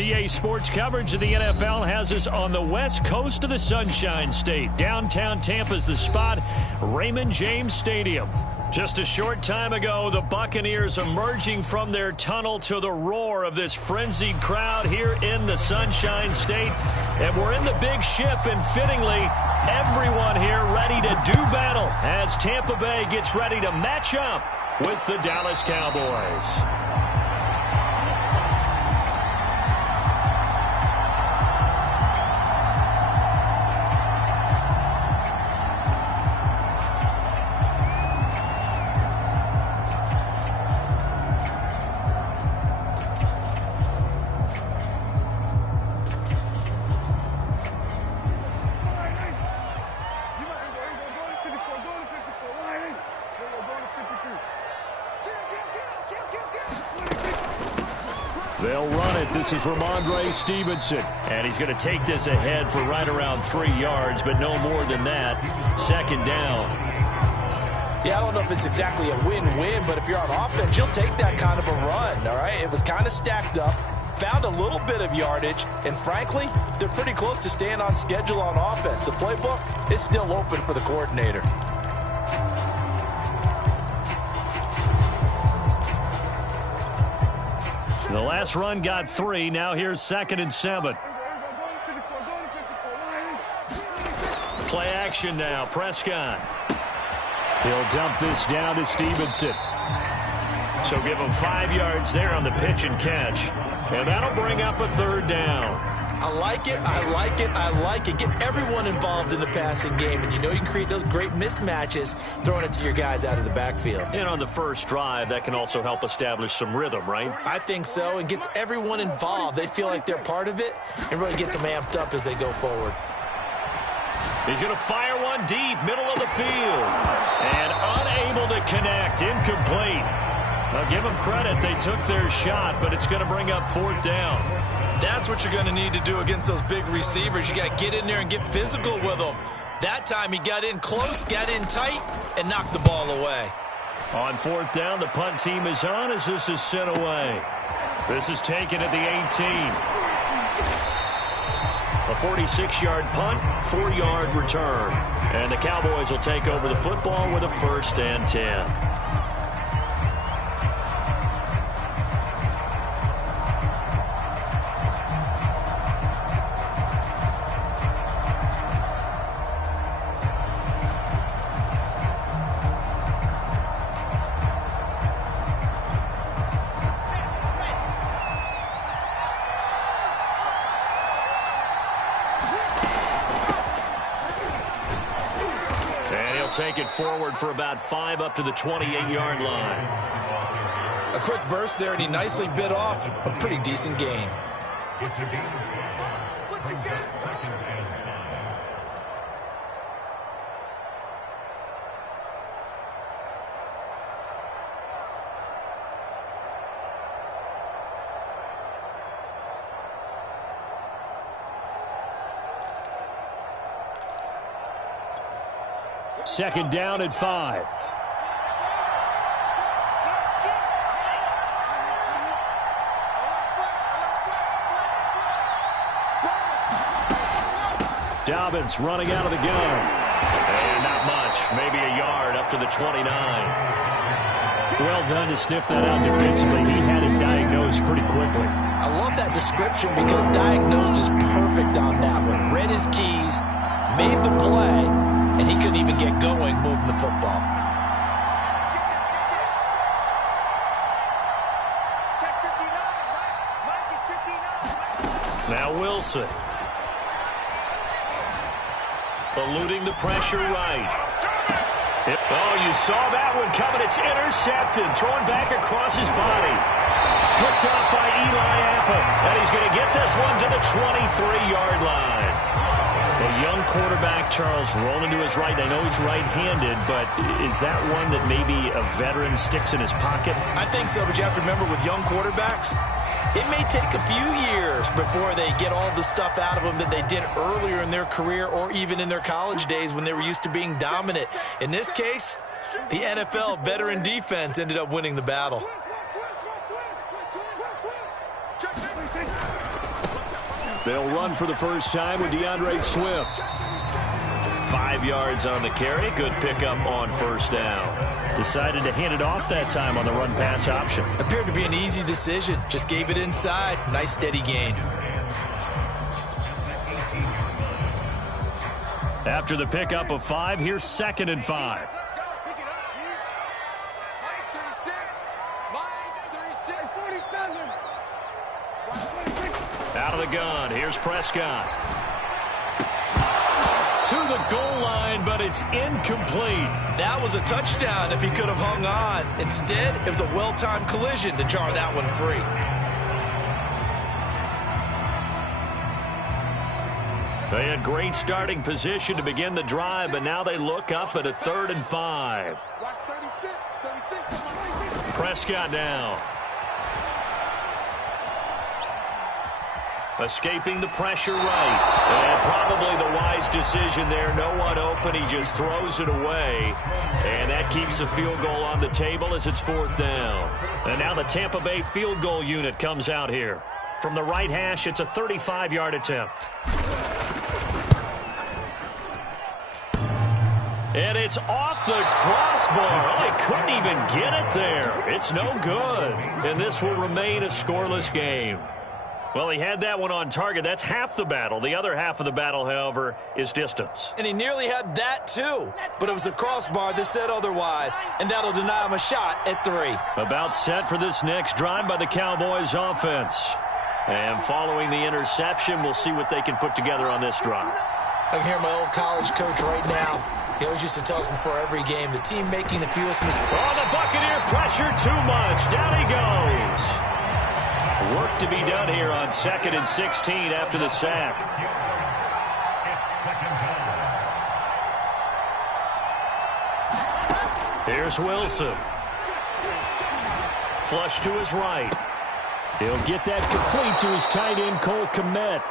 DA Sports coverage of the NFL has us on the west coast of the Sunshine State. Downtown Tampa's the spot, Raymond James Stadium. Just a short time ago, the Buccaneers emerging from their tunnel to the roar of this frenzied crowd here in the Sunshine State. And we're in the big ship, and fittingly, everyone here ready to do battle as Tampa Bay gets ready to match up with the Dallas Cowboys. They'll run it. This is Ramondre Stevenson. And he's going to take this ahead for right around 3 yards, but no more than that. Second down. Yeah, I don't know if it's exactly a win-win, but if you're on offense, you'll take that kind of a run, all right? It was kind of stacked up, found a little bit of yardage, and frankly, they're pretty close to staying on schedule on offense. The playbook is still open for the coordinator. The last run got 3. Now here's 2nd and 7. Play action now. Prescott. He'll dump this down to Stevenson. So give him 5 yards there on the pitch and catch. And that'll bring up a 3rd down. I like it, I like it, I like it. Get everyone involved in the passing game, and you know you can create those great mismatches throwing it to your guys out of the backfield. And on the first drive, that can also help establish some rhythm, right? I think so, and gets everyone involved. They feel like they're part of it and really gets them amped up as they go forward. He's going to fire one deep, middle of the field. And unable to connect, incomplete. Now give them credit, they took their shot, but it's going to bring up 4th down. That's what you're going to need to do against those big receivers. You got to get in there and get physical with them. That time he got in close, got in tight, and knocked the ball away. On 4th down, the punt team is on as this is sent away. This is taken at the 18. A 46-yard punt, 4-yard return. And the Cowboys will take over the football with a 1st and 10. Take it forward for about 5 up to the 28-yard line. A quick burst there, and he nicely bit off a pretty decent gain. Second down at 5. Dobbins running out of the gun. And not much. Maybe a yard up to the 29. Well done to sniff that out defensively. He had it diagnosed pretty quickly. I love that description because diagnosed is perfect on that one. Read his keys, made the play, and he couldn't even get going moving the football. Now Wilson. Eluding the pressure right. Oh, you saw that one coming. It's intercepted. Thrown back across his body. Picked up by Eli Apple. And he's going to get this one to the 23-yard line. A young quarterback, Charles, rolling to his right. I know he's right-handed, but is that one that maybe a veteran sticks in his pocket? I think so, but you have to remember with young quarterbacks, it may take a few years before they get all the stuff out of them that they did earlier in their career or even in their college days when they were used to being dominant. In this case, the NFL veteran defense ended up winning the battle. They'll run for the first time with DeAndre Swift. 5 yards on the carry. Good pickup on first down. Decided to hand it off that time on the run-pass option. Appeared to be an easy decision. Just gave it inside. Nice steady gain. After the pickup of 5, here's 2nd and 5. Out of the gun. Here's Prescott. To the goal line, but it's incomplete. That was a touchdown if he could have hung on. Instead, it was a well-timed collision to jar that one free. They had great starting position to begin the drive, but now they look up at a 3rd and 5. Prescott now. Escaping the pressure right. And probably the wise decision there. No one open. He just throws it away. And that keeps the field goal on the table as it's 4th down. And now the Tampa Bay field goal unit comes out here. From the right hash, it's a 35-yard attempt. And it's off the crossbar. Oh, he couldn't even get it there. It's no good. And this will remain a scoreless game. Well, he had that one on target. That's half the battle. The other half of the battle, however, is distance. And he nearly had that, too. But it was the crossbar that said otherwise. And that'll deny him a shot at 3. About set for this next drive by the Cowboys offense. And following the interception, we'll see what they can put together on this drive. I can hear my old college coach right now. He always used to tell us before every game, the team making the fewest mistakes. Oh, the Buccaneer pressure too much. Down he goes. Work to be done here on 2nd and 16 after the sack. Here's Wilson. Flush to his right. He'll get that complete to his tight end, Cole Kmet.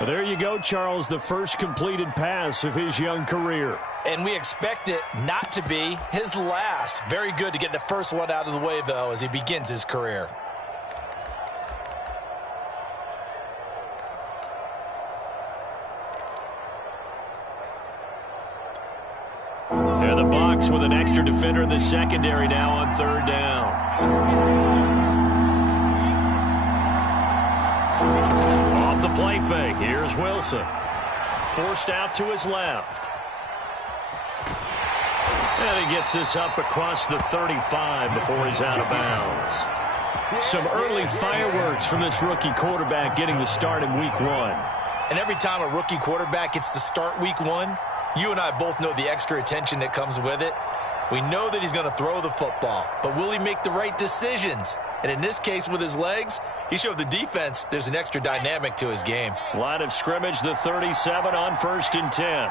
Well, there you go, Charles, the first completed pass of his young career. And we expect it not to be his last. Very good to get the first one out of the way, though, as he begins his career. And the Bucs with an extra defender in the secondary now on 3rd down. Off the play fake. Here's Wilson. Forced out to his left. And he gets this up across the 35 before he's out of bounds. Some early fireworks from this rookie quarterback getting the start in week 1. And every time a rookie quarterback gets to start week 1, you and I both know the extra attention that comes with it. We know that he's going to throw the football, but will he make the right decisions? And in this case, with his legs, he showed the defense there's an extra dynamic to his game. Line of scrimmage, the 37 on 1st and 10.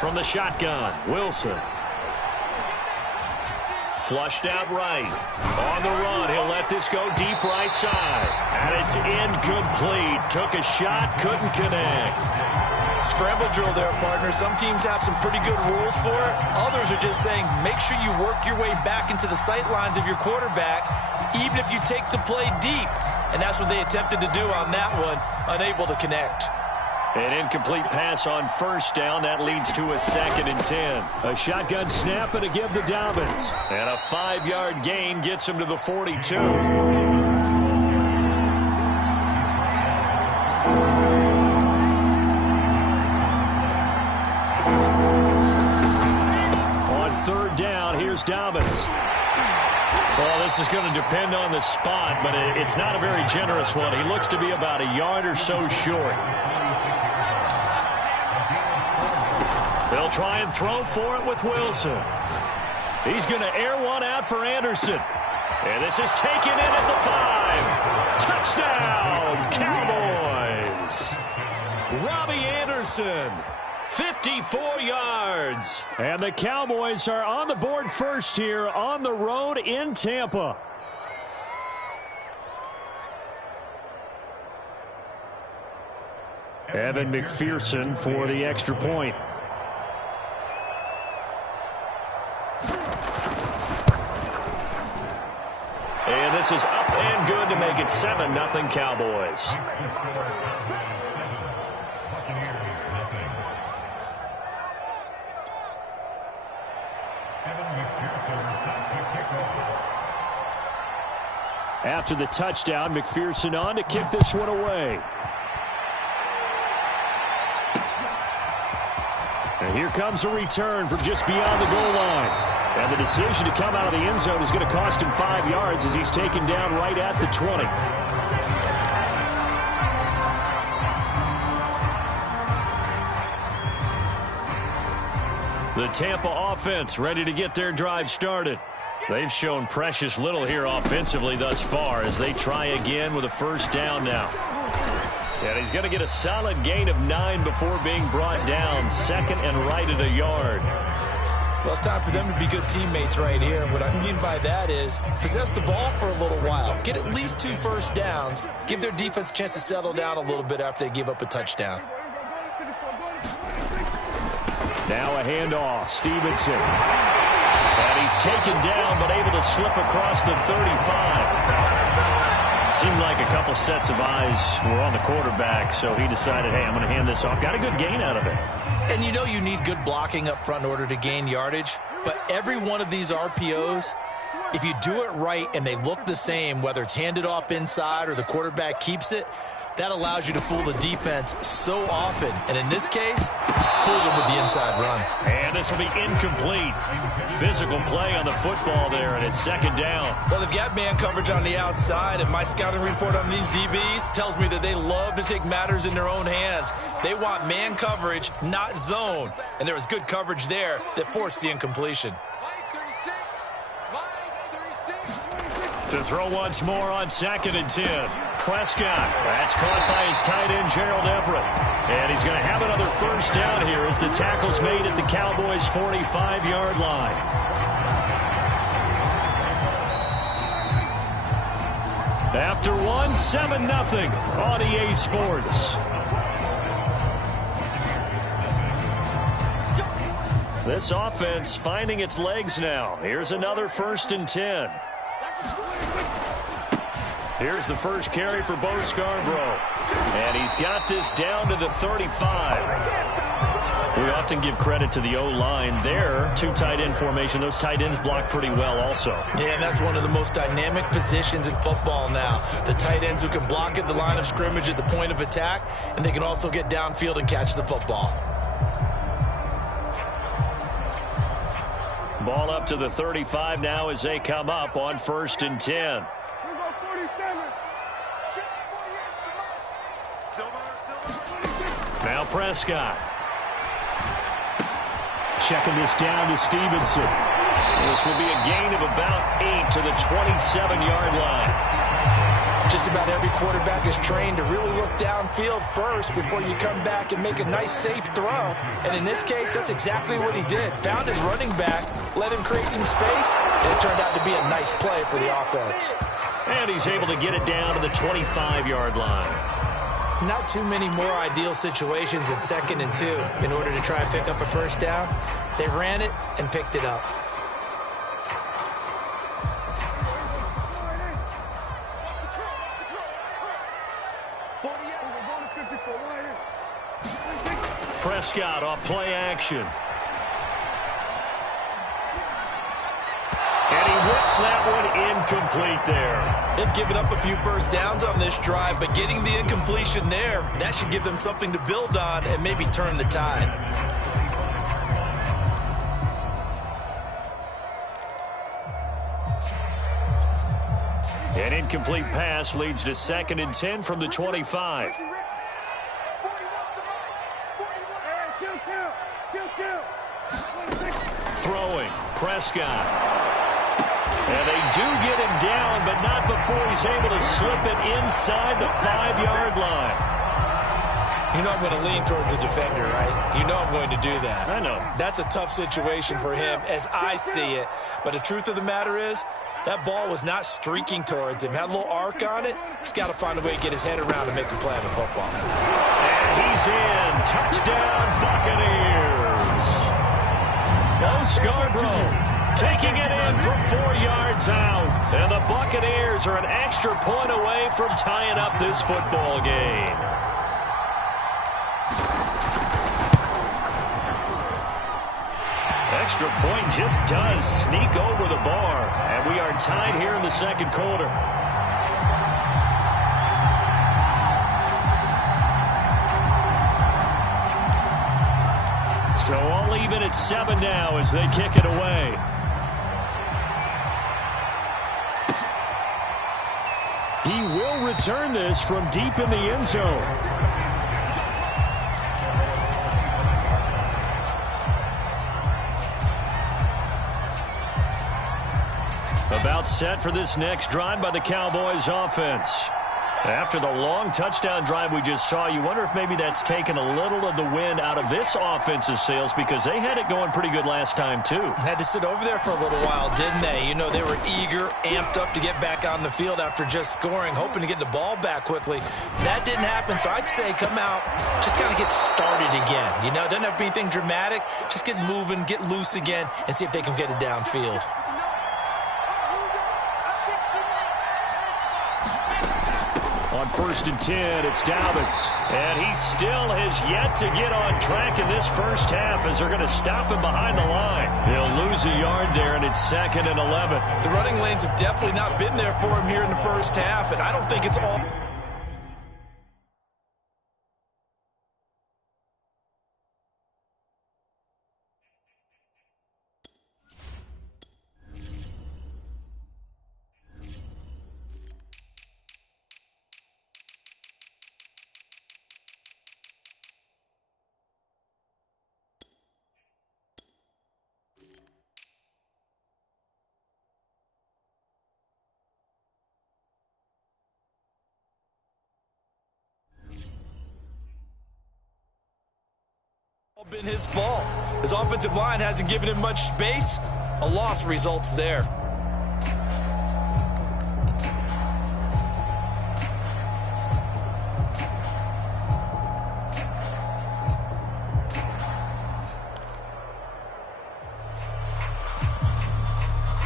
From the shotgun, Wilson. Flushed out right. On the run, he'll let this go deep right side. And it's incomplete. Took a shot, couldn't connect. Scramble drill there, partner. Some teams have some pretty good rules for it. Others are just saying, make sure you work your way back into the sight lines of your quarterback, even if you take the play deep. And that's what they attempted to do on that one, unable to connect. An incomplete pass on 1st down. That leads to a 2nd and 10. A shotgun snap and a give to Dobbins. And a 5-yard gain gets him to the 42. On 3rd down, here's Dobbins. Well, this is going to depend on the spot, but it's not a very generous one. He looks to be about a yard or so short. They'll try and throw for it with Wilson. He's going to air one out for Anderson. And this is taken in at the 5. Touchdown, Cowboys. Robbie Anderson, 54 yards. And the Cowboys are on the board first here on the road in Tampa. Evan McPherson for the extra point. And this is up and good to make it 7-0 Cowboys. After the touchdown, McPherson on to kick this one away. And here comes a return from just beyond the goal line. And the decision to come out of the end zone is going to cost him 5 yards as he's taken down right at the 20. The Tampa offense ready to get their drive started. They've shown precious little here offensively thus far as they try again with a first down now. And he's going to get a solid gain of 9 before being brought down. Second and right at a yard. Well, it's time for them to be good teammates right here. What I mean by that is possess the ball for a little while. Get at least 2 first downs. Give their defense a chance to settle down a little bit after they give up a touchdown. Now a handoff. Stevenson. And he's taken down but able to slip across the 35. Seemed like a couple sets of eyes were on the quarterback, so he decided, hey, I'm going to hand this off. Got a good gain out of it. And you know you need good blocking up front in order to gain yardage, but every one of these RPOs, if you do it right and they look the same, whether it's handed off inside or the quarterback keeps it, that allows you to fool the defense so often. And in this case, fooled them with the inside run. And this will be incomplete. Physical play on the football there, and it's second down. Well, they've got man coverage on the outside, and my scouting report on these DBs tells me that they love to take matters in their own hands. They want man coverage, not zone. And there was good coverage there that forced the incompletion. To throw once more on 2nd and 10. Prescott. That's caught by his tight end, Gerald Everett. And he's going to have another first down here as the tackle's made at the Cowboys' 45-yard line. After one, 7-0 on EA Sports. This offense finding its legs now. Here's another 1st and 10. Here's the first carry for Bo Scarborough. And he's got this down to the 35. We often give credit to the O-line there. 2 tight end formation. Those tight ends block pretty well also. Yeah, and that's one of the most dynamic positions in football now. The tight ends who can block at the line of scrimmage at the point of attack, and they can also get downfield and catch the football. Ball up to the 35 now as they come up on 1st and 10. Now Prescott. Checking this down to Stevenson. This will be a gain of about 8 to the 27-yard line. Just about every quarterback is trained to really look downfield first before you come back and make a nice, safe throw. And in this case, that's exactly what he did. Found his running back, let him create some space, and it turned out to be a nice play for the offense. And he's able to get it down to the 25-yard line. Not too many more ideal situations in 2nd and 2 in order to try and pick up a first down. They ran it and picked it up. Prescott off play action. And he whips that one incomplete there. They've given up a few first downs on this drive, but getting the incompletion there, that should give them something to build on and maybe turn the tide. An incomplete pass leads to 2nd and 10 from the 25. Throwing, Prescott. And they do get him down, but not before he's able to slip it inside the 5-yard line. You know I'm going to lean towards the defender, right? You know I'm going to do that. I know. That's a tough situation for him as I see it. But the truth of the matter is, That ball was not streaking towards him. Had a little arc on it. He's got to find a way to get his head around and make a play on the football. And he's in. Touchdown, Buccaneers. Bo Scarborough taking it in from 4 yards out. And the Buccaneers are an extra point away from tying up this football game. Extra point just does sneak over the bar. And we are tied here in the second quarter. So all even at 7 now as they kick it away. He will return this from deep in the end zone. About set for this next drive by the Cowboys offense. After the long touchdown drive we just saw, you wonder if maybe that's taken a little of the wind out of this offensive sails because they had it going pretty good last time too. Had to sit over there for a little while, didn't they? You know, they were eager, amped up to get back on the field after just scoring, hoping to get the ball back quickly. That didn't happen, so I'd say come out, just kind of get started again. You know, it doesn't have to be anything dramatic. Just get moving, get loose again, and see if they can get it downfield. On 1st and 10, it's Dobbins. And he still has yet to get on track in this first half as they're going to stop him behind the line. They'll lose a yard there, and it's 2nd and 11. The running lanes have definitely not been there for him here in the first half, and I don't think it's all... been his fault. His offensive line hasn't given him much space. A loss results there.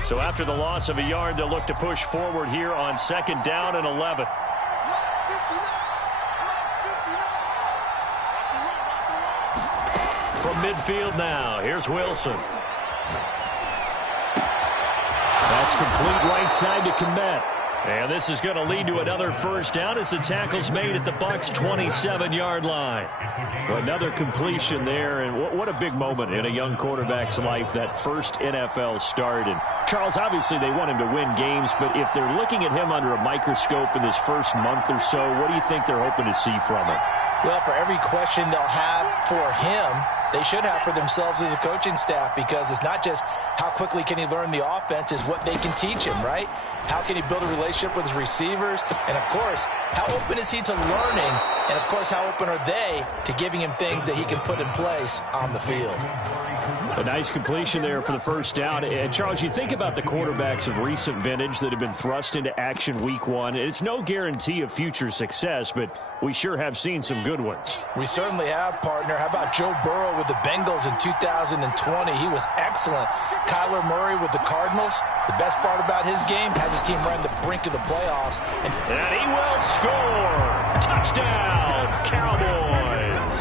So after the loss of a yard, they'll look to push forward here on 2nd down and 11. From midfield now, here's Wilson. That's complete right side to Kmet. And this is going to lead to another first down as the tackle's made at the Bucs' 27-yard line. Another completion there, and what a big moment in a young quarterback's life, that first NFL start. And Charles, obviously they want him to win games, but if they're looking at him under a microscope in this first month or so, what do you think they're hoping to see from him? Well, for every question they'll have for him, they should have for themselves as a coaching staff, because it's not just how quickly can he learn the offense, it's what they can teach him, right? How can he build a relationship with his receivers? And, of course, how open is he to learning? And, of course, how open are they to giving him things that he can put in place on the field? A nice completion there for the first down. And, Charles, you think about the quarterbacks of recent vintage that have been thrust into action week one. It's no guarantee of future success, but we sure have seen some good ones. We certainly have, partner. How about Joe Burrow with the Bengals in 2020? He was excellent. Kyler Murray with the Cardinals. The best part about his game, has his team run the brink of the playoffs. And he will score. Touchdown, Cowboys.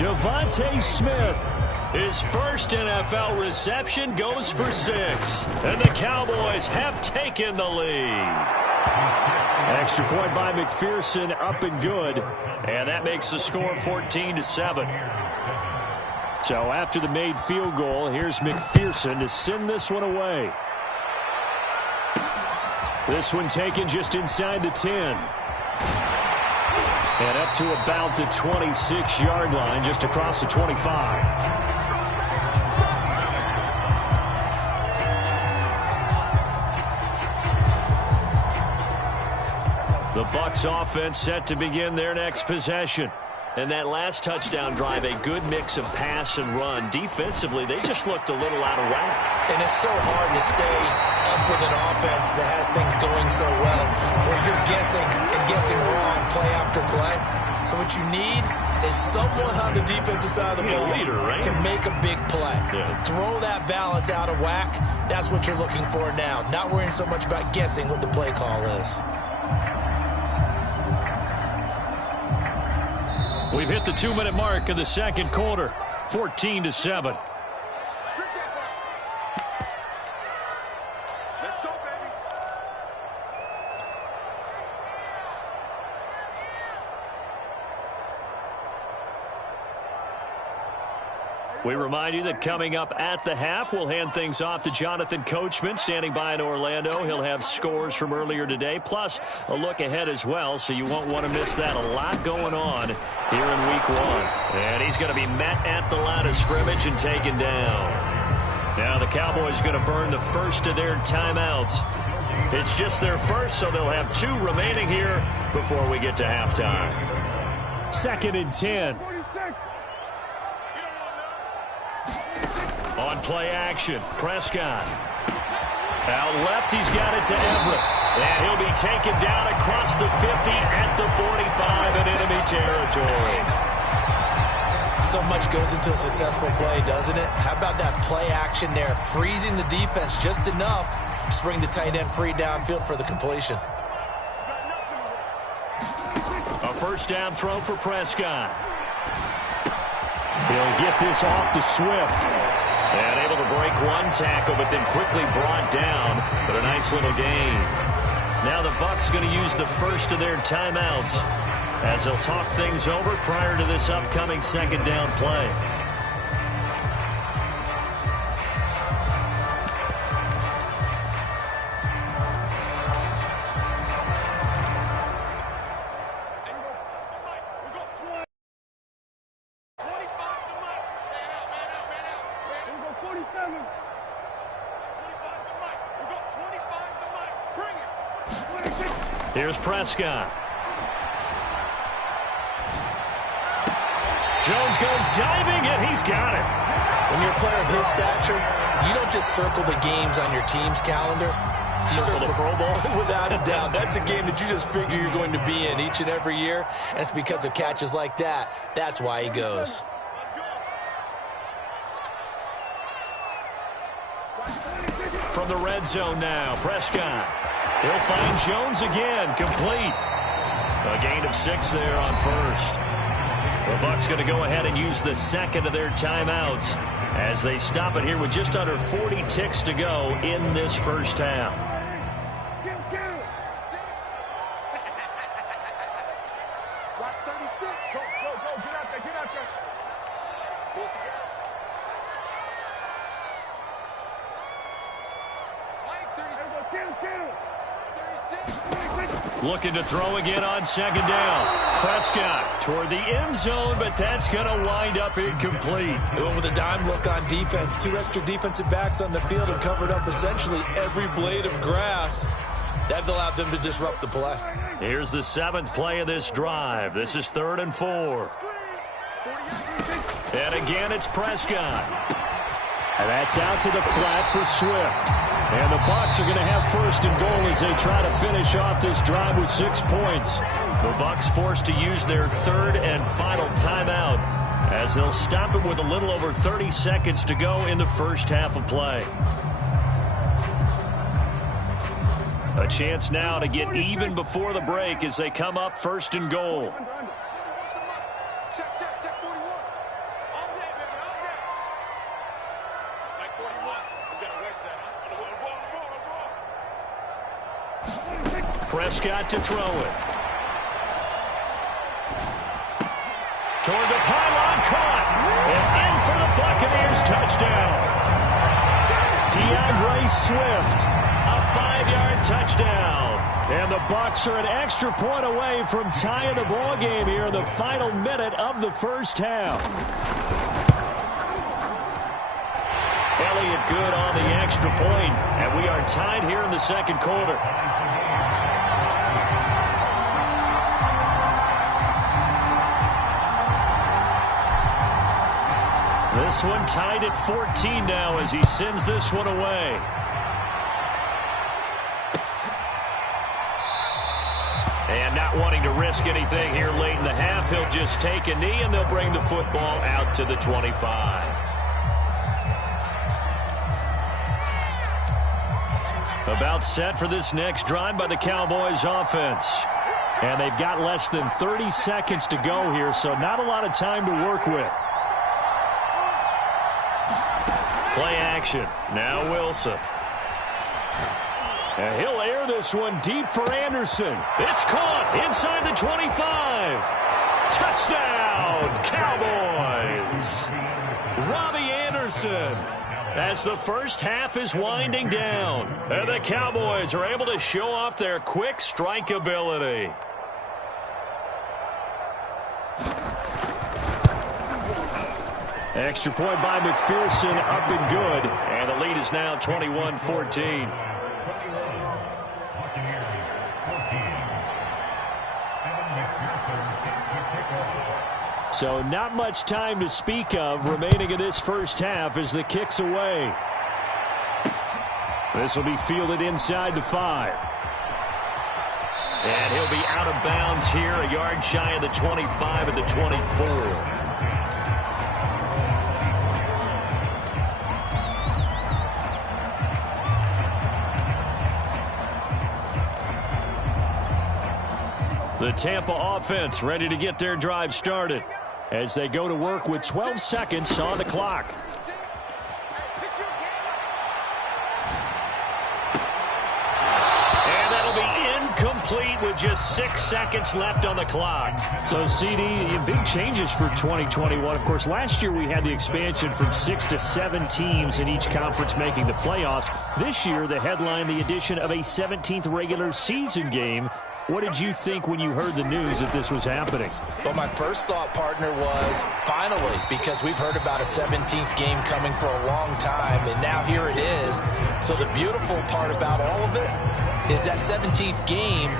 Devontae Smith. His first NFL reception goes for 6. And the Cowboys have taken the lead. Extra point by McPherson, up and good. And that makes the score 14-7. So after the made field goal, here's McPherson to send this one away. This one taken just inside the 10. And up to about the 26-yard line, just across the 25. The Bucs offense set to begin their next possession. And that last touchdown drive, a good mix of pass and run. Defensively, they just looked a little out of whack. And it's so hard to stay up with an offense that has things going so well where you're guessing and guessing wrong play after play. So what you need is someone on the defensive side of the ball leader, right? to make a big play. Yeah. Throw that balance out of whack. That's what you're looking for now. Not worrying so much about guessing what the play call is. We've hit the 2-minute mark of the second quarter, 14-7. We remind you that coming up at the half, we'll hand things off to Jonathan Coachman, standing by in Orlando. He'll have scores from earlier today, plus a look ahead as well, so you won't want to miss that. A lot going on here in Week 1. And he's going to be met at the line of scrimmage and taken down. Now the Cowboys going to burn the first of their timeouts. It's just their first, so they'll have 2 remaining here before we get to halftime. 2nd and 10. On play action, Prescott. Out left, he's got it to Everett. And he'll be taken down across the 50 at the 45 in enemy territory. So much goes into a successful play, doesn't it? How about that play action there, freezing the defense just enough to bring the tight end free downfield for the completion. A first down throw for Prescott. He'll get this off to Swift. And able to break one tackle, but then quickly brought down. But a nice little gain. Now the Bucs going to use the first of their timeouts as they'll talk things over prior to this upcoming second down play. Here's Prescott. Jones goes diving, and he's got it. When you're a player of his stature, you don't just circle the games on your team's calendar. You circle the Pro Bowl? Without a doubt. That's a game that you just figure you're going to be in each and every year. And it's because of catches like that. That's why he goes. From the red zone now, Prescott. He'll find Jones again, complete. A gain of 6 there on first. The Bucs going to go ahead and use the second of their timeouts as they stop it here with just under 40 ticks to go in this first half. Looking to throw again on second down. Prescott toward the end zone, but that's going to wind up incomplete. They went with a dime look on defense. 2 extra defensive backs on the field and covered up essentially every blade of grass. That allowed them to disrupt the play. Here's the 7th play of this drive. This is 3rd and 4. And again, it's Prescott. And that's out to the flat for Swift. And the Bucs are going to have 1st and goal as they try to finish off this drive with 6 points. The Bucs forced to use their 3rd and final timeout as they'll stop it with a little over 30 seconds to go in the first half of play. A chance now to get even before the break as they come up 1st and goal. Prescott to throw it. Toward the pylon, caught. And in for the Buccaneers, touchdown. DeAndre Swift, a 5-yard touchdown. And the Bucs are an extra point away from tying the ball game here in the final minute of the first half. Elliott good on the extra point, and we are tied here in the second quarter. This one tied at 14 now as he sends this one away. And not wanting to risk anything here late in the half, he'll just take a knee, and they'll bring the football out to the 25. About set for this next drive by the Cowboys offense. And they've got less than 30 seconds to go here, so not a lot of time to work with. Play action. Now Wilson. And he'll air this one deep for Anderson. It's caught inside the 25. Touchdown, Cowboys. Robbie Anderson. As the first half is winding down, and the Cowboys are able to show off their quick strike ability. Extra point by McPherson, up and good. And the lead is now 21-14. So not much time to speak of remaining in this first half as the kick's away. This will be fielded inside the 5. And he'll be out of bounds here, a yard shy of the 25 at the 24. The Tampa offense ready to get their drive started as they go to work with 12 seconds on the clock. And that'll be incomplete with just 6 seconds left on the clock. So, CD, big changes for 2021. Of course, last year we had the expansion from 6 to 7 teams in each conference making the playoffs. This year, the headline, the addition of a 17th regular season game. What did you think when you heard the news that this was happening? Well, my first thought, partner, was finally, because we've heard about a 17th game coming for a long time, and now here it is. So the beautiful part about all of it is that 17th game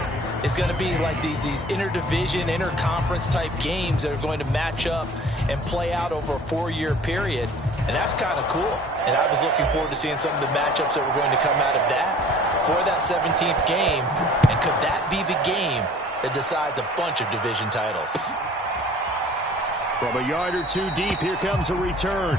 is going to be like these interdivision, interconference type games that are going to match up and play out over a 4-year period, and that's kind of cool. And I was looking forward to seeing some of the matchups that were going to come out of that for that 17th game, and could that be the game that decides a bunch of division titles? From a yard or two deep, here comes a return.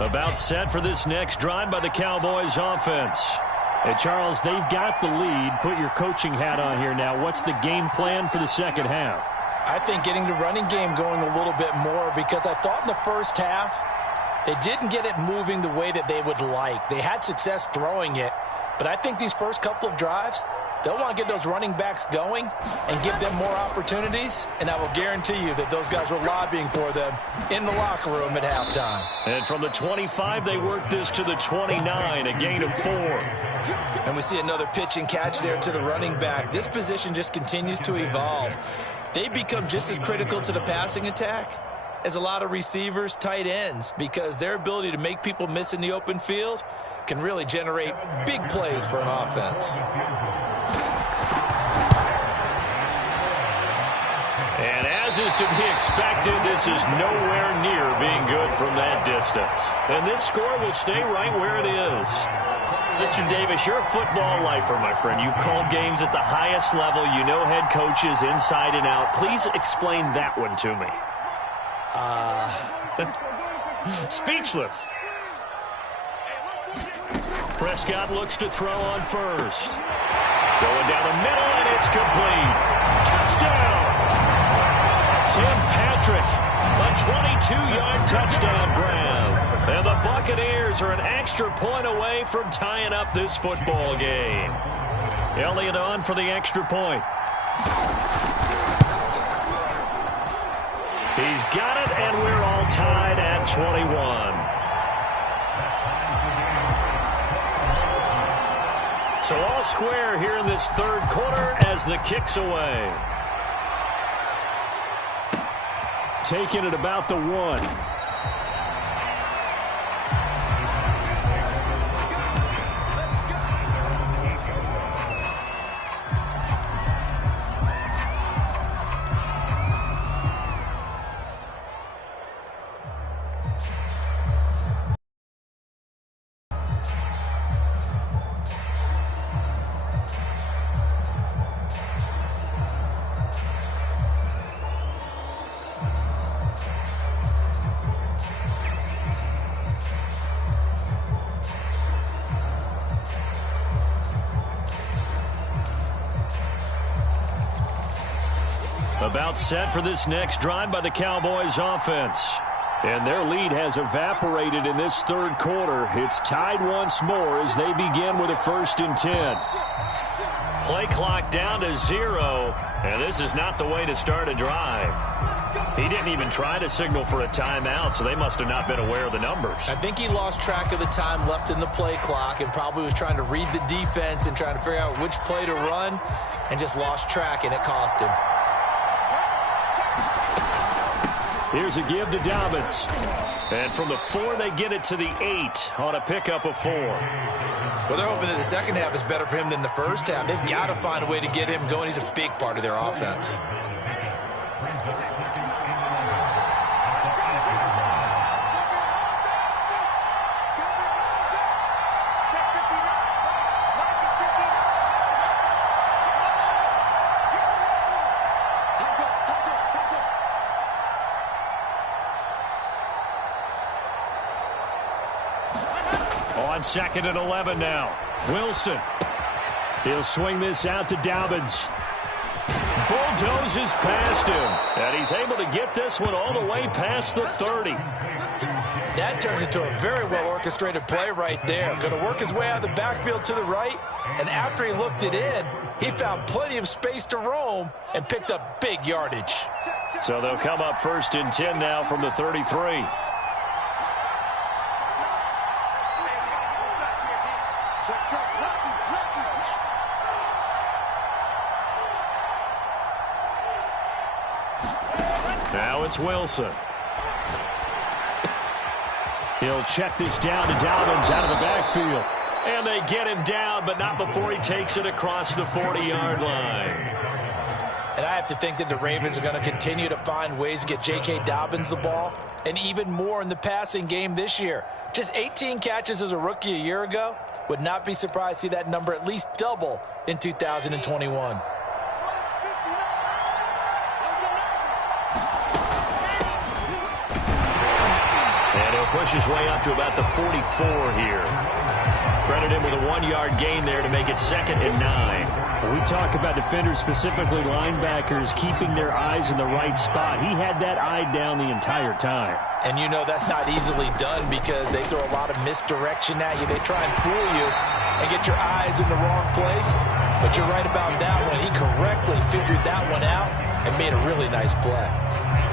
About set for this next drive by the Cowboys offense. Hey, Charles, they've got the lead. Put your coaching hat on here now. What's the game plan for the second half? I think getting the running game going a little bit more, because I thought in the first half they didn't get it moving the way that they would like. They had success throwing it, but I think these first couple of drives, they'll want to get those running backs going and give them more opportunities, and I will guarantee you that those guys were lobbying for them in the locker room at halftime. And from the 25, they work this to the 29, a gain of 4. And we see another pitch and catch there to the running back. This position just continues to evolve. They become just as critical to the passing attack as a lot of receivers, tight ends, because their ability to make people miss in the open field can really generate big plays for an offense. And as is to be expected, this is nowhere near being good from that distance. distance. And this score will stay right where it is. Mr. Davis, you're a football lifer, my friend. You've called games at the highest level. You know head coaches inside and out. Please explain that one to me. Speechless. Prescott looks to throw on first. Going down the middle, and it's complete. Touchdown! Tim Patrick, a 22-yard touchdown grab. And the Buccaneers are an extra point away from tying up this football game. Elliott on for the extra point. He's got it, and we're all tied at 21. So all square here in this third quarter as the kick's away. Taking it about the 1. About set for this next drive by the Cowboys offense. And their lead has evaporated in this third quarter. It's tied once more as they begin with a 1st and 10. Play clock down to 0. And this is not the way to start a drive. He didn't even try to signal for a timeout, so they must have not been aware of the numbers. I think he lost track of the time left in the play clock and probably was trying to read the defense and trying to figure out which play to run and just lost track, and it cost him. Here's a give to Dobbins. And from the 4, they get it to the 8 on a pickup of 4. Well, they're hoping that the second half is better for him than the first half. They've got to find a way to get him going. He's a big part of their offense. On 2nd and 11 now. Wilson. He'll swing this out to Dobbins. Bulldozes past him. And he's able to get this one all the way past the 30. That turned into a very well-orchestrated play right there. Going to work his way out of the backfield to the right. And after he looked it in, he found plenty of space to roam and picked up big yardage. So they'll come up 1st and 10 now from the 33. Now it's Wilson. He'll check this down to Dobbins out of the backfield. And they get him down, but not before he takes it across the 40-yard line. And I have to think that the Ravens are going to continue to find ways to get J.K. Dobbins the ball, and even more in the passing game this year. Just 18 catches as a rookie a year ago. Would not be surprised to see that number at least double in 2021. And he'll push his way up to about the 44 here. Credit him with a 1-yard gain there to make it 2nd and 9. We talk about defenders, specifically linebackers, keeping their eyes in the right spot. He had that eye down the entire time. And you know that's not easily done because they throw a lot of misdirection at you. They try and fool you and get your eyes in the wrong place. But you're right about that one. He correctly figured that one out and made a really nice play.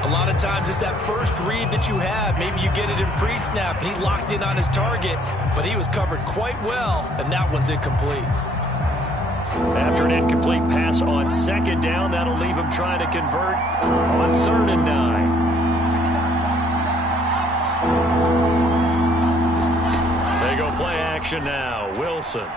A lot of times it's that first read that you have. Maybe you get it in pre-snap and he locked in on his target, but he was covered quite well, and that one's incomplete. After an incomplete pass on 2nd down, that'll leave him trying to convert on 3rd and 9. They go play action now. Wilson.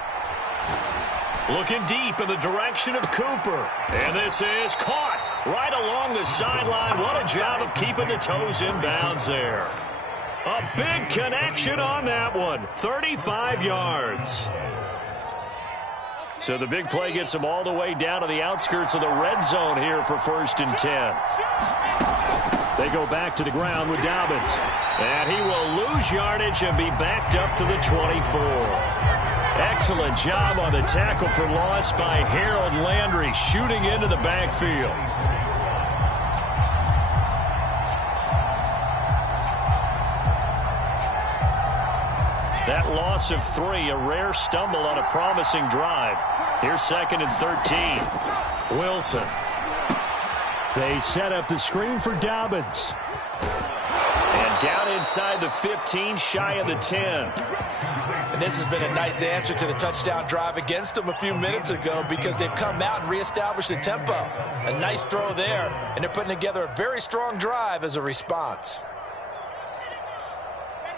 Looking deep in the direction of Cooper. And this is caught right along the sideline. What a job of keeping the toes in bounds there. A big connection on that one. 35 yards. So the big play gets them all the way down to the outskirts of the red zone here for 1st and 10. They go back to the ground with Dobbins. And he will lose yardage and be backed up to the 24. Excellent job on the tackle for loss by Harold Landry, shooting into the backfield. That loss of 3, a rare stumble on a promising drive. Here's 2nd and 13. Wilson. They set up the screen for Dobbins. And down inside the 15, shy of the 10. And this has been a nice answer to the touchdown drive against them a few minutes ago because they've come out and reestablished the tempo. A nice throw there, and they're putting together a very strong drive as a response.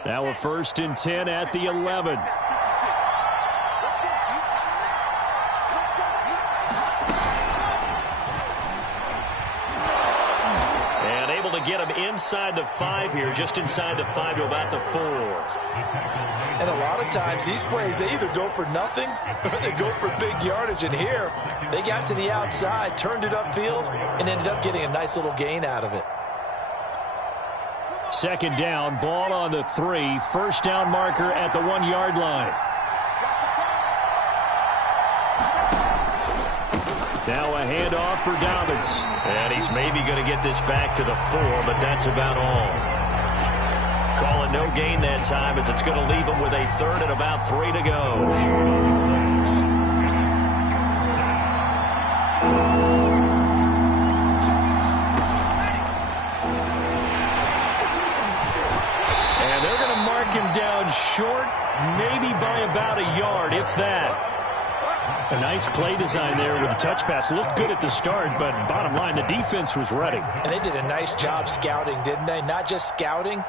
Now a 1st and 10 at the 11. And able to get him inside the 5 here, just inside the 5 to about the 4. And a lot of times these plays, they either go for nothing or they go for big yardage. And here, they got to the outside, turned it upfield, and ended up getting a nice little gain out of it. 2nd down, ball on the 3. 1st down marker at the 1-yard line. Now a handoff for Dobbins. And he's maybe going to get this back to the 4, but that's about all. Call it no gain that time as it's going to leave him with a 3rd and about 3 to go. Short, maybe by about a yard, if that. A nice play design there with the touch pass. Looked good at the start, but bottom line, the defense was ready. And they did a nice job scouting, didn't they? Not just scouting,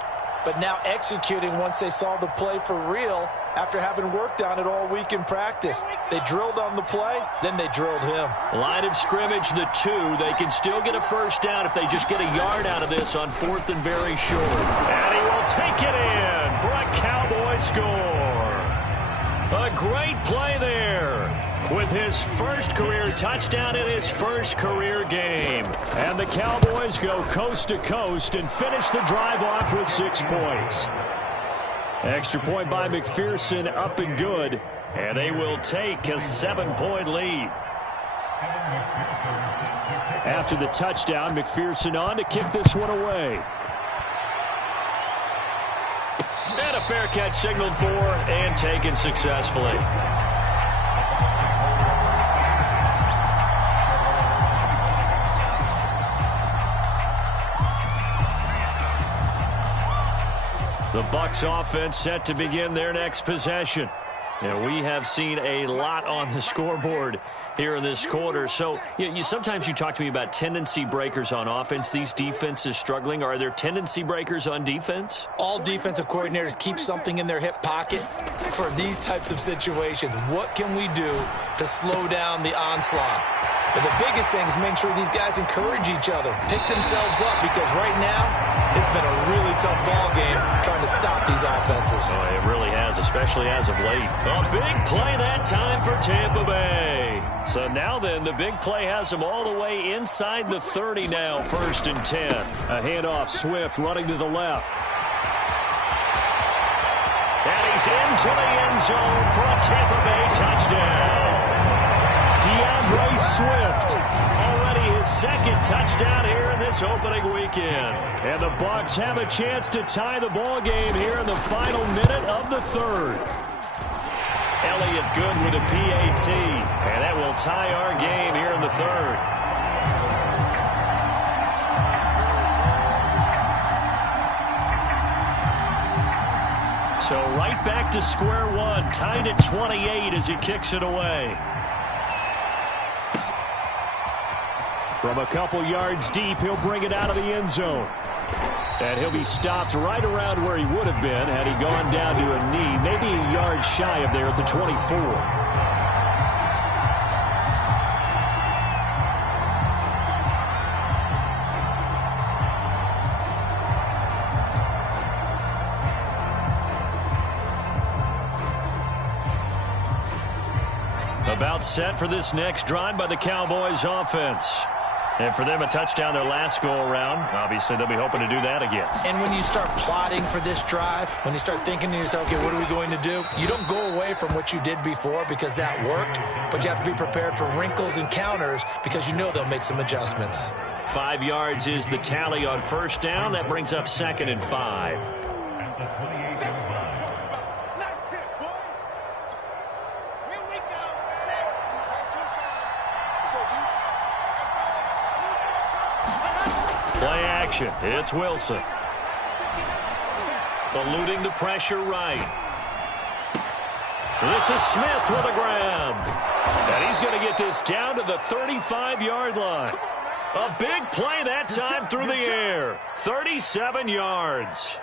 but now executing once they saw the play for real after having worked on it all week in practice. They drilled on the play, then they drilled him. Line of scrimmage, the 2. They can still get a 1st down if they just get a yard out of this on 4th and very short. And he will take it in for a Cowboy score. A great play there with his first career touchdown in his first career game. And the Cowboys go coast to coast and finish the drive off with 6 points. Extra point by McPherson, up and good. And they will take a 7-point lead. After the touchdown, McPherson on to kick this one away. And a fair catch signaled for and taken successfully. The Bucs offense set to begin their next possession. And we have seen a lot on the scoreboard here in this quarter. So sometimes you talk to me about tendency breakers on offense. These defenses struggling. Are there tendency breakers on defense? All defensive coordinators keep something in their hip pocket for these types of situations. What can we do to slow down the onslaught? But the biggest thing is make sure these guys encourage each other, pick themselves up, because right now it's been a really tough ball game trying to stop these offenses. Oh, it really has, especially as of late. A big play that time for Tampa Bay. So now then, the big play has them all the way inside the 30 now, 1st and 10. A handoff, Swift running to the left. And he's into the end zone for a Tampa Bay touchdown. DeAndre Swift. Already his 2nd touchdown here in this opening weekend. And the Bucs have a chance to tie the ball game here in the final minute of the 3rd. Elliott good with a PAT. And that will tie our game here in the 3rd. So right back to square one. Tied at 28 as he kicks it away. From a couple yards deep, he'll bring it out of the end zone. And he'll be stopped right around where he would have been had he gone down to a knee, maybe a yard shy of there at the 24. About set for this next drive by the Cowboys offense. And for them, a touchdown their last go-around. Obviously, they'll be hoping to do that again. And when you start plotting for this drive, when you start thinking to yourself, okay, what are we going to do? You don't go away from what you did before because that worked, but you have to be prepared for wrinkles and counters because you know they'll make some adjustments. 5 yards is the tally on first down. That brings up 2nd and 5. Play action. It's Wilson. Eluding the pressure right. This is Smith with a grab. And he's going to get this down to the 35-yard line. A big play that time through the air. 37 yards.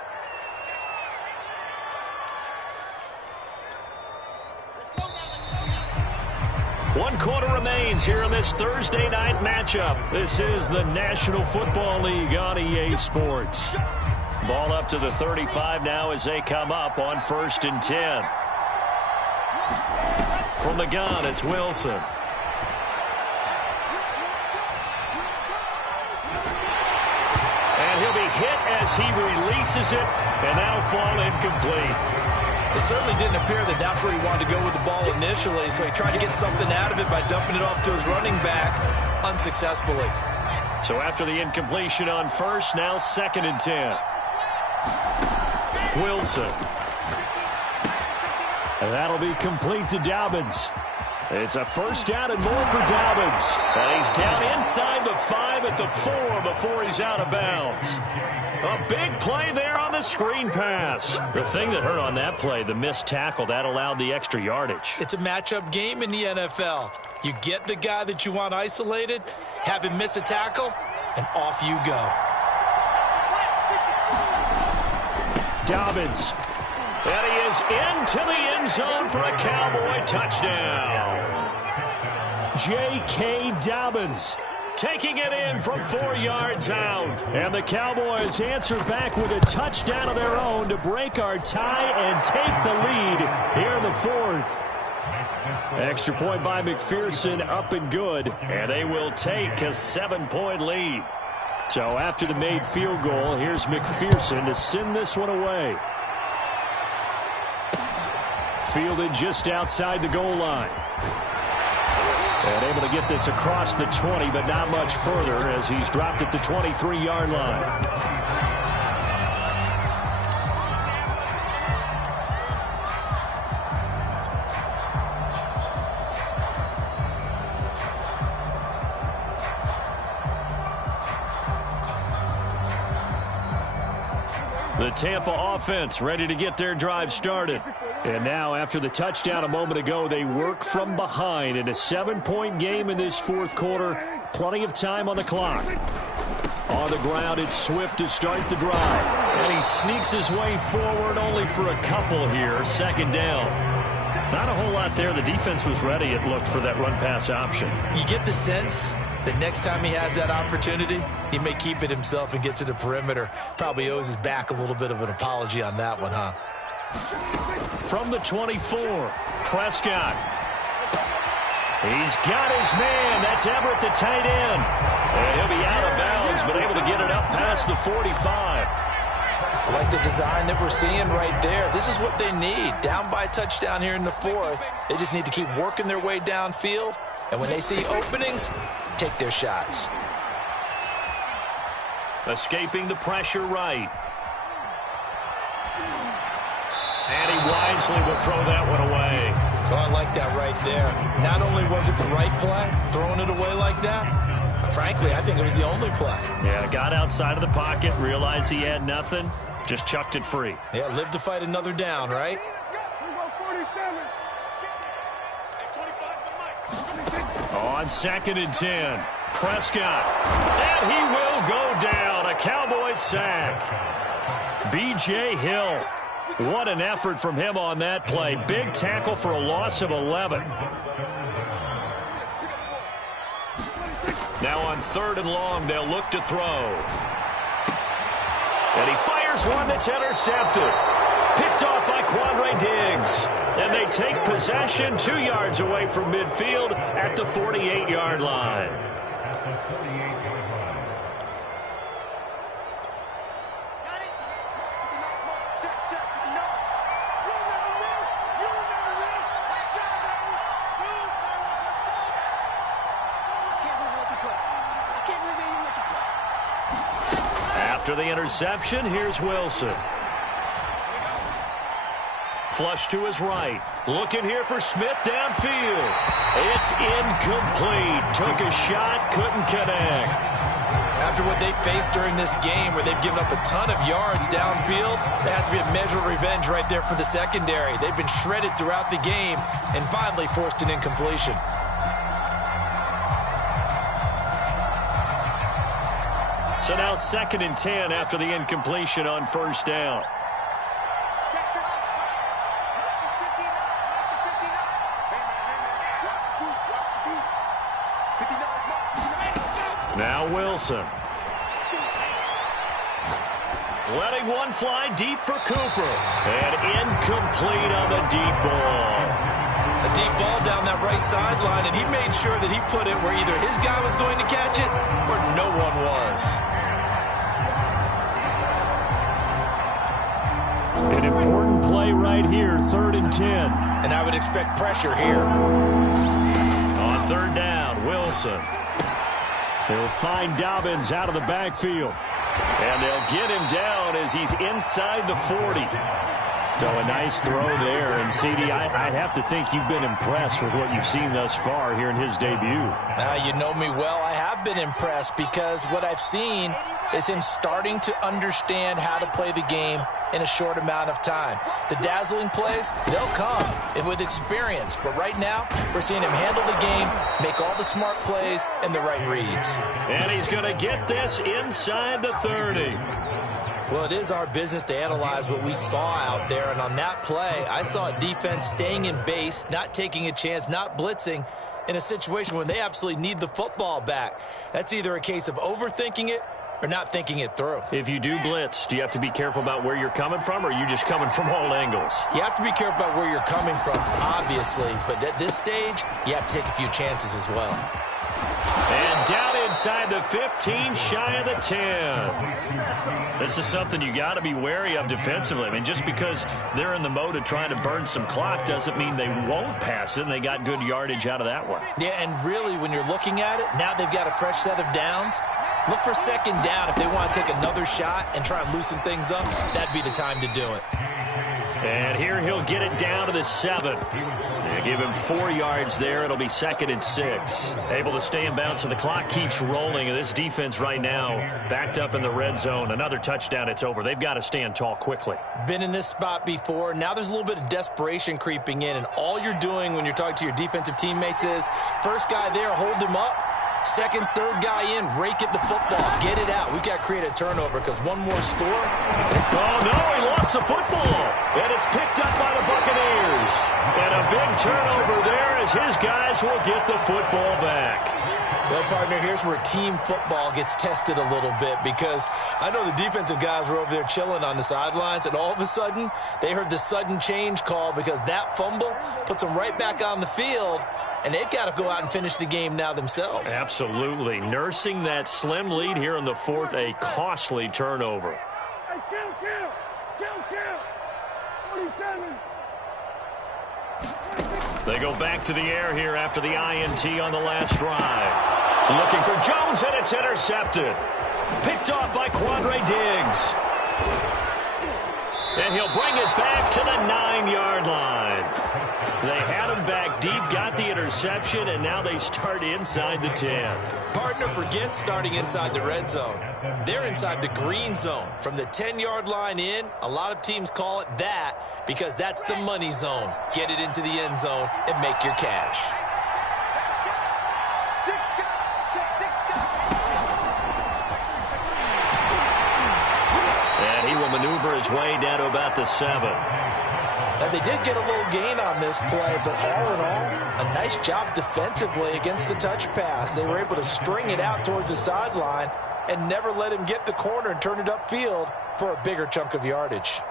One quarter remains here in this Thursday night matchup. This is the National Football League on EA Sports. Ball up to the 35 now as they come up on 1st and 10. From the gun, it's Wilson. And he'll be hit as he releases it, and that'll fall incomplete. It certainly didn't appear that that's where he wanted to go with the ball initially, so he tried to get something out of it by dumping it off to his running back unsuccessfully. So after the incompletion on first, now 2nd and 10. Wilson. And that'll be complete to Dobbins. It's a first down and more for Dobbins. And he's down inside the 5 at the 4 before he's out of bounds. A big play there on the screen pass. The thing that hurt on that play, the missed tackle, that allowed the extra yardage. It's a matchup game in the NFL. You get the guy that you want isolated, have him miss a tackle, and off you go. Dobbins. And he is into the end zone for a Cowboy touchdown. J.K. Dobbins taking it in from 4 yards out. And the Cowboys answer back with a touchdown of their own to break our tie and take the lead here in the 4th. Extra point by McPherson, up and good. And they will take a 7-point lead. So after the made field goal, here's McPherson to send this one away. Fielded just outside the goal line. And able to get this across the 20, but not much further as he's dropped it to 23-yard line. The Tampa offense ready to get their drive started. And now, after the touchdown a moment ago, they work from behind in a 7-point game in this 4th quarter. Plenty of time on the clock. On the ground, it's Swift to start the drive. And he sneaks his way forward only for a couple here. 2nd down. Not a whole lot there. The defense was ready, it looked, for that run-pass option. You get the sense that next time he has that opportunity, he may keep it himself and get to the perimeter. Probably owes his back a little bit of an apology on that one, huh? From the 24, Prescott. He's got his man. That's Everett, the tight end. And he'll be out of bounds, but able to get it up past the 45. I like the design that we're seeing right there. This is what they need. Down by a touchdown here in the 4th. They just need to keep working their way downfield. And when they see openings, take their shots. Escaping the pressure right. And he wisely will throw that one away. Oh, I like that right there. Not only was it the right play, throwing it away like that, but frankly, I think it was the only play. Yeah, got outside of the pocket, realized he had nothing, just chucked it free. Yeah, live to fight another down, right? On 2nd and 10, Prescott. And he will go down. A Cowboys sack. B.J. Hill. What an effort from him on that play. Big tackle for a loss of 11. Now on 3rd and long, they'll look to throw. And he fires one that's intercepted. Picked off by Quandre Diggs. And they take possession 2 yards away from midfield at the 48-yard line. After the interception, here's Wilson. Flush to his right. Looking here for Smith downfield. It's incomplete. Took a shot, couldn't connect. After what they faced during this game where they've given up a ton of yards downfield, there has to be a measure of revenge right there for the secondary. They've been shredded throughout the game and finally forced an incompletion. So now 2nd and 10 after the incompletion on first down. Now Wilson. Letting one fly deep for Cooper. And incomplete on the deep ball. A deep ball down that right sideline, and he made sure that he put it where either his guy was going to catch it or no one was. An important play right here, 3rd and 10. And I would expect pressure here. On 3rd down, Wilson. They'll find Dobbins out of the backfield. And they'll get him down as he's inside the 40. So a nice throw there. And, CD, I'd have to think you've been impressed with what you've seen thus far here in his debut. You know me well. I have been impressed because what I've seen is him starting to understand how to play the game in a short amount of time. The dazzling plays, they'll come with experience. But right now, we're seeing him handle the game, make all the smart plays, and the right reads. And he's going to get this inside the 30. Well, it is our business to analyze what we saw out there. And on that play, I saw a defense staying in base, not taking a chance, not blitzing in a situation when they absolutely need the football back. That's either a case of overthinking it or not thinking it through. If you do blitz, do you have to be careful about where you're coming from, or are you just coming from all angles? You have to be careful about where you're coming from, obviously. But at this stage, you have to take a few chances as well. And down inside the 15, shy of the 10. This is something you got to be wary of defensively. I mean, just because they're in the mode of trying to burn some clock doesn't mean they won't pass it, and they got good yardage out of that one. Yeah, and really, when you're looking at it, now they've got a fresh set of downs. Look for 2nd down. If they want to take another shot and try and loosen things up, that'd be the time to do it. And here he'll get it down to the 7. They give him 4 yards there. It'll be 2nd and 6. Able to stay in bounds, so the clock keeps rolling. And this defense right now backed up in the red zone. Another touchdown, it's over. They've got to stand tall quickly. Been in this spot before. Now there's a little bit of desperation creeping in. And all you're doing when you're talking to your defensive teammates is, first guy there, hold him up. 2nd, 3rd guy in, rake at the football. Get it out. We've got to create a turnover because one more score. Oh, no, he lost the football. And it's picked up by the Buccaneers. And a big turnover there as his guys will get the football back. Well, partner, here's where team football gets tested a little bit because I know the defensive guys were over there chilling on the sidelines, and all of a sudden they heard the sudden change call because that fumble puts them right back on the field. And they've got to go out and finish the game now themselves. Absolutely. Nursing that slim lead here in the 4th, a costly turnover. Hey, kill. 47. They go back to the air here after the INT on the last drive. Looking for Jones, and it's intercepted. Picked off by Quandre Diggs. And he'll bring it back to the 9-yard line. They had him back deep, got the interception, and now they start inside the 10. Partner, forget starting inside the red zone. They're inside the green zone. From the 10-yard line in, a lot of teams call it that because that's the money zone. Get it into the end zone and make your cash. And he will maneuver his way down to about the 7. Now, they did get a little gain on this play, but all in all, a nice job defensively against the touch pass. They were able to string it out towards the sideline and never let him get the corner and turn it upfield for a bigger chunk of yardage.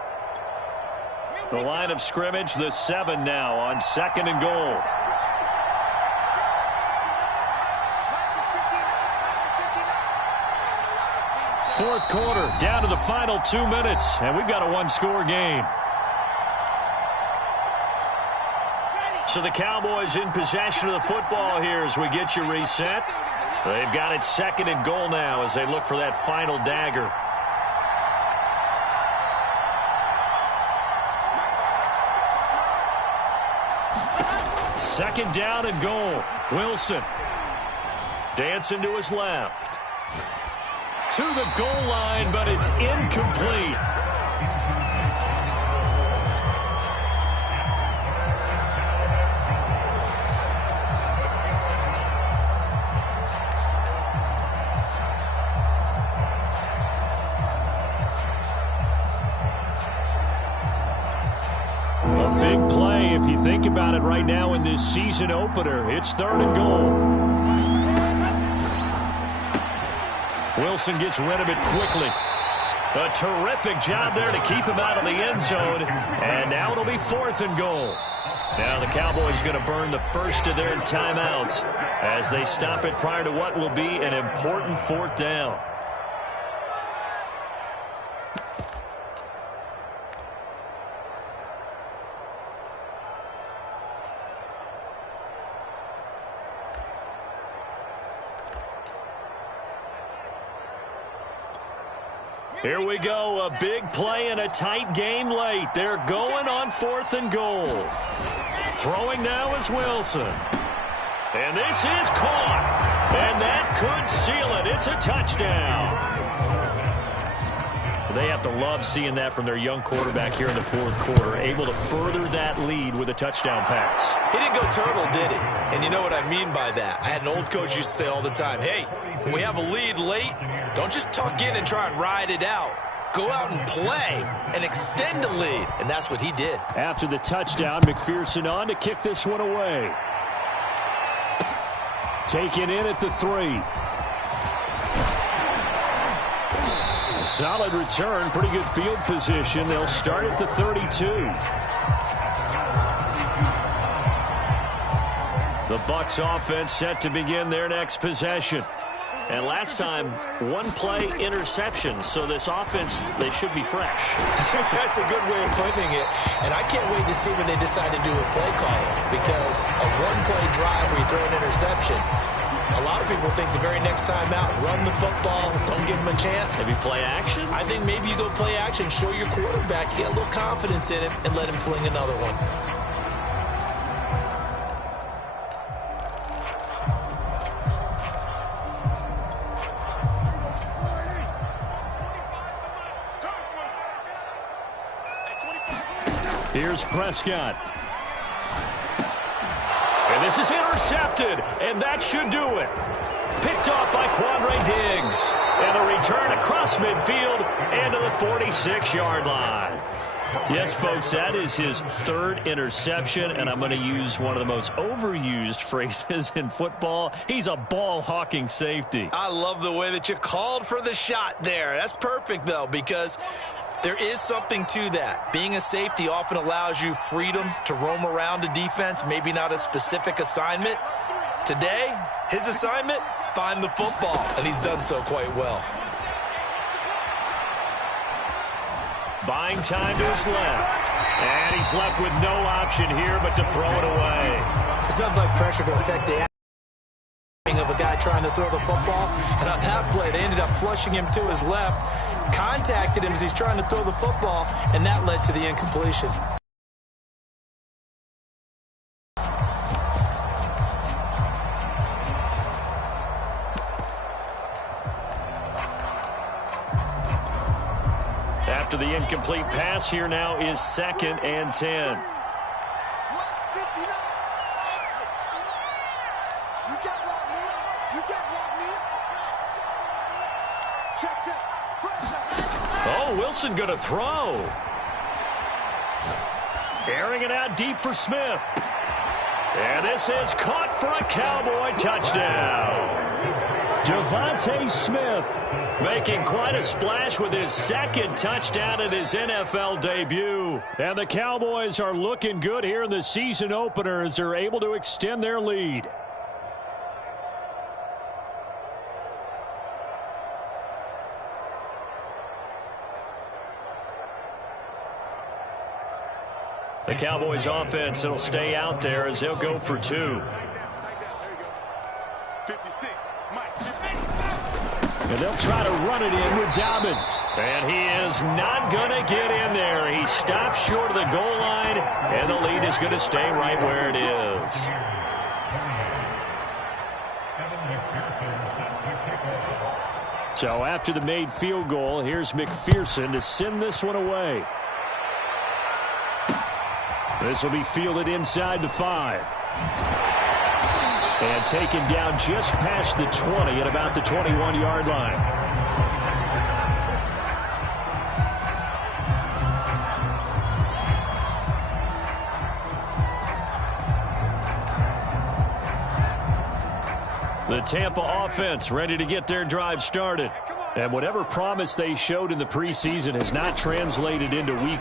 The line of scrimmage, the 7 now on 2nd and goal. Fourth quarter, down to the final 2 minutes, and we've got a one-score game. So the Cowboys in possession of the football here as we get you reset. They've got it 2nd and goal now as they look for that final dagger. Second down and goal. Wilson dancing to his left. To the goal line, but it's incomplete. A big play if you think about it right now in this season opener. It's 3rd and goal. Wilson gets rid of it quickly. A terrific job there to keep him out of the end zone. And now it'll be 4th and goal. Now the Cowboys going to burn the first of their timeouts as they stop it prior to what will be an important 4th down. Here we go, a big play and a tight game late. They're going on 4th and goal. Throwing now is Wilson. And this is caught. And that could seal it. It's a touchdown. They have to love seeing that from their young quarterback here in the 4th quarter, able to further that lead with a touchdown pass. He didn't go turtle, did he? And you know what I mean by that. I had an old coach used to say all the time, hey, when we have a lead late, don't just tuck in and try and ride it out. Go out and play and extend the lead. And that's what he did. After the touchdown, McPherson on to kick this one away. Taken in at the 3. A solid return, pretty good field position. They'll start at the 32. The Bucs offense set to begin their next possession. And last time, one play interception. So this offense, they should be fresh. That's a good way of putting it. And I can't wait to see what they decide to do with play calling. Because a one-play drive where you throw an interception, a lot of people think the very next time out, run the football, don't give them a chance. Maybe play action? I think maybe you go play action, show your quarterback, get a little confidence in him, and let him fling another one. Here's Prescott. And this is intercepted, and that should do it. Picked off by Quandre Diggs. And a return across midfield and to the 46-yard line. Yes, folks, that is his 3rd interception, and I'm going to use one of the most overused phrases in football. He's a ball-hawking safety. I love the way that you called for the shot there. That's perfect, though, because there is something to that. Being a safety often allows you freedom to roam around a defense, maybe not a specific assignment. Today, his assignment, find the football, and he's done so quite well. Buying time to his left. And he's left with no option here but to throw it away. It's nothing like pressure to affect the of a guy trying to throw the football. And on that play, they ended up flushing him to his left, contacted him as he's trying to throw the football, and that led to the incompletion. After the incomplete pass, here now is 2nd and 10. Oh, Wilson going to throw. Airing it out deep for Smith. And this is caught for a Cowboy touchdown. Devontae Smith making quite a splash with his second touchdown in his NFL debut. And the Cowboys are looking good here in the season opener as they're able to extend their lead. The Cowboys offense will stay out there as they'll go for 2. 56, Mike. And they'll try to run it in with Dobbins. And he is not going to get in there. He stopped short of the goal line, and the lead is going to stay right where it is. So after the made field goal, here's McPherson to send this one away. This will be fielded inside the 5. And taken down just past the 20 at about the 21-yard line. The Tampa offense ready to get their drive started. And whatever promise they showed in the preseason has not translated into week 1.